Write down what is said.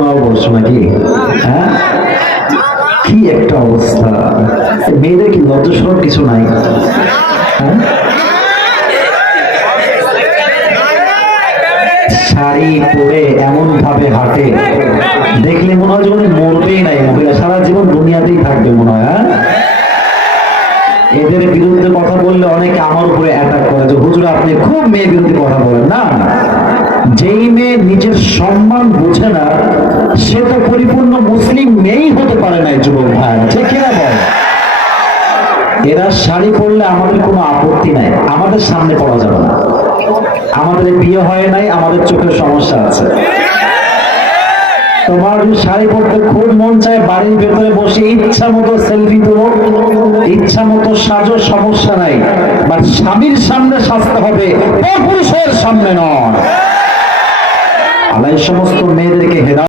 নাও বলছো নাকি? হ্যাঁ, কি একটা অবস্থা! মেয়েদের কি লজ্জাশরম কিছু নাই? হ্যাঁ, শাড়ি পরে এমন ভাবে হাঁটে, দেখলে মনে হয় জীবনে মরবেই নাই মহিলা, সারা জীবন দুনিয়াতেই থাকবে মনে হয়। হ্যাঁ, এদের বিরুদ্ধে কথা বললে অনেকে আমার উপরে অ্যাটাক করে যে হুজুর আপনি খুব মেয়ে বিরুদ্ধে কথা বলেন। না, যেই মেয়ে নিজের সম্মান বোঝে না সে তো পরিপূর্ণ মুসলিম মেয়েই হতে পারে না। যুবক ভাই, ঠিক কিনা বল? এরা শাড়ি পরলে আমাদের কোনো আপত্তি নাই, আমাদের সামনে পড়া যাবে না। আমাদের বিয়ে হয় নাই, আমাদের চোখের সমস্যা আছে। তোমার যদি শাড়ি পরতে খুব মন চায়, বাড়ির ভেতরে বসে ইচ্ছা মতো সেলফি তুলো, ইচ্ছা মতো সাজো, সমস্যা নাই। বাট স্বামীর সামনে সাজতে হবে, পুরুষের সামনে নয়। আল্লাহ সমস্ত মেয়েদেরকে হেদায়েত